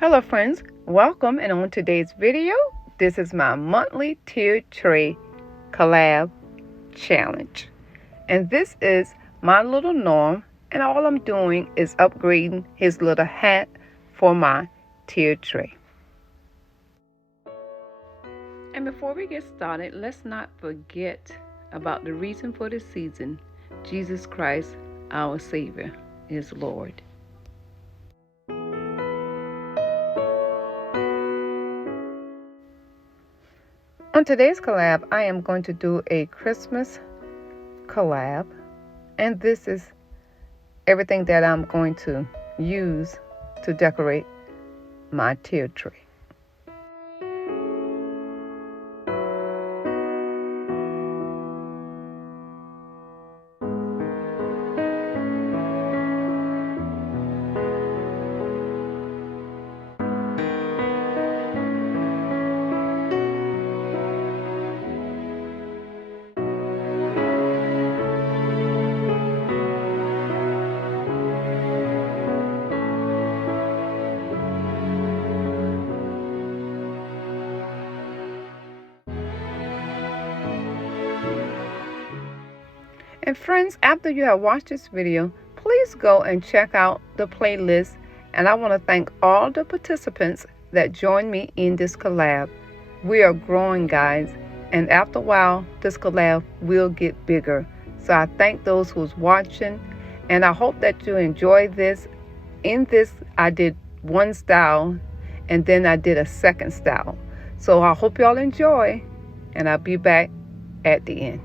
Hello friends, welcome, and on today's video, this is my monthly Tiered Tray Collab challenge. And this is my little Norm, and all I'm doing is upgrading his little hat for my tiered tray. And before we get started, let's not forget about the reason for the season. Jesus Christ, our Savior, is Lord. On today's collab, I am going to do a Christmas collab, and this is everything that I'm going to use to decorate my tiered tray. And friends, after you have watched this video, please go and check out the playlist. And I want to thank all the participants that joined me in this collab. We are growing, guys, and after a while, this collab will get bigger. So I thank those who's watching, and I hope that you enjoy this. In this, I did one style, and then I did a second style. So I hope y'all enjoy, and I'll be back at the end.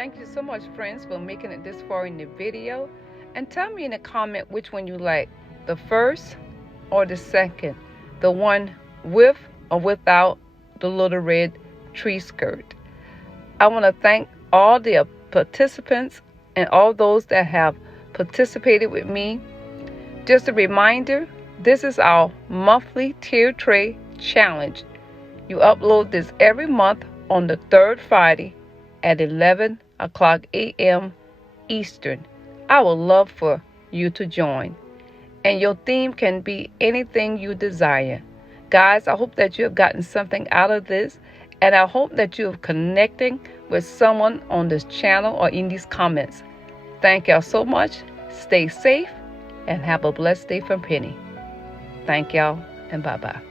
Thank you so much, friends, for making it this far in the video. And tell me in the comment which one you like, the first or the second, the one with or without the little red tree skirt. I want to thank all the participants and all those that have participated with me. Just a reminder, this is our monthly Tiered Tray Challenge. You upload this every month on the third Friday at 11 o'clock a.m. Eastern. I would love for you to join. And your theme can be anything you desire. Guys, I hope that you have gotten something out of this, and I hope that you are connecting with someone on this channel or in these comments. Thank y'all so much. Stay safe and have a blessed day from Penny. Thank y'all, and bye-bye.